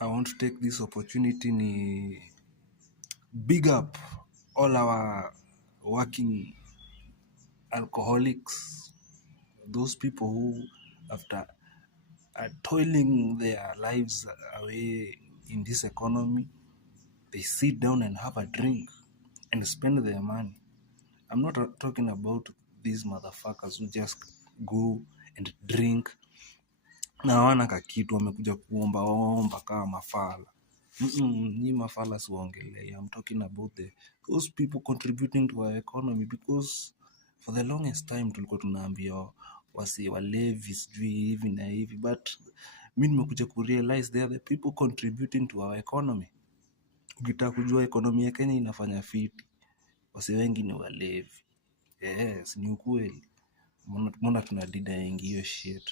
I want to take this opportunity ni big up all our working alcoholics, those people who after toiling their lives away in this economy, they sit down and have a drink and spend their money. I'm not talking about these motherfuckers who just go and drink na hawana kakitu, wamekuja kuomba kama mafala. Ni mafala siwaongelei. I'm talking about those people contributing to our economy, because for the longest time tulikuwa tunaambia wasi walevi sijui hivi na hivi, but mi nimekuja kurealize they are the people contributing to our economy. Ukitaka kujua economy ya Kenya inafanya fiti, wasi wengi ni walevi. Yes, ni ukweli. Mbona tunadeny hiyo shit?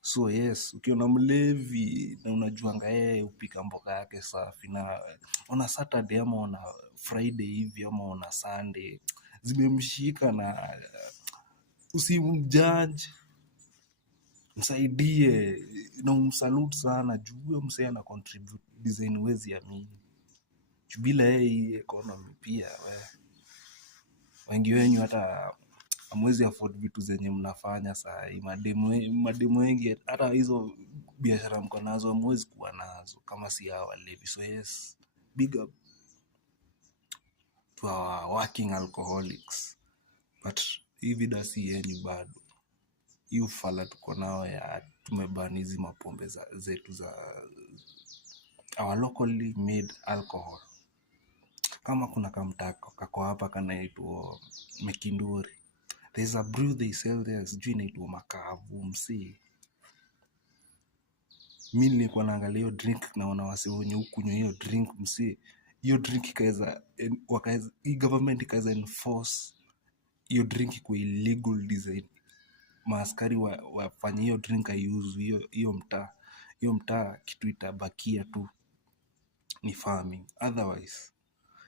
So yes, ukiona mlevi na unajuanga upika mboka yake safi, na on a Saturday ama on a Friday hivi ama on a Sunday zimemshika, na usimjudge, msaidie na umsalute sana, juu huyo msee ana contribute design wezi amini. Bila hii economy pia wengi wenyu hata hamwezi afford vitu zenye mnafanya saa hii. Mademu wengi hata hizo biashara mko nazo hamwezi kuwa nazo kama si hawa walevi. So yes, big up to our working alcoholics. But hii vida si yenyu bado. Hii ufala tuko nao ya tumebani hizi mapombe zetu za our locally made alcohol. Kama kuna kamtako kako hapa kanaitwa Mekinduri, there's a brew they sell there, sijui inaitwa Makavu msi. Mi nilikuwa naangalia hiyo drink, naona wase wenye hukunywa hiyo drink msi. Hiyo drink hii government ikaweza enforce hiyo drink kwa illegal design, maaskari wafanye hiyo drink haiuzwi hiyo mtaa kitu itabakia tu ni farming, otherwise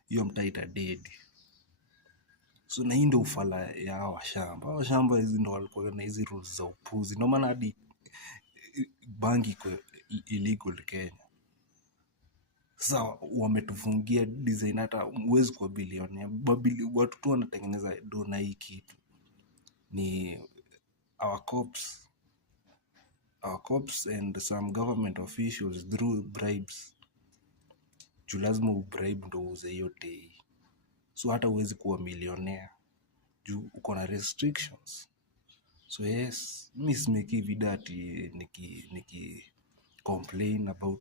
hiyo mtaa itadedi. So na hii ndio ufala ya hawa shamba hizi ndo walikuwa na hizi rules za upuzi. Ndio maana hadi bangi iko illegal Kenya. Sasa wametufungia design hata huwezi kuwa bilionea. Watu tu wanatengeneza do na hii kitu ni our cops and some government officials through bribes. Juu lazima ubribe ndo uuze hiyo day. So hata huwezi kuwa millionaire juu uko na restrictions. So yes, mi simeki vida ati niki complain about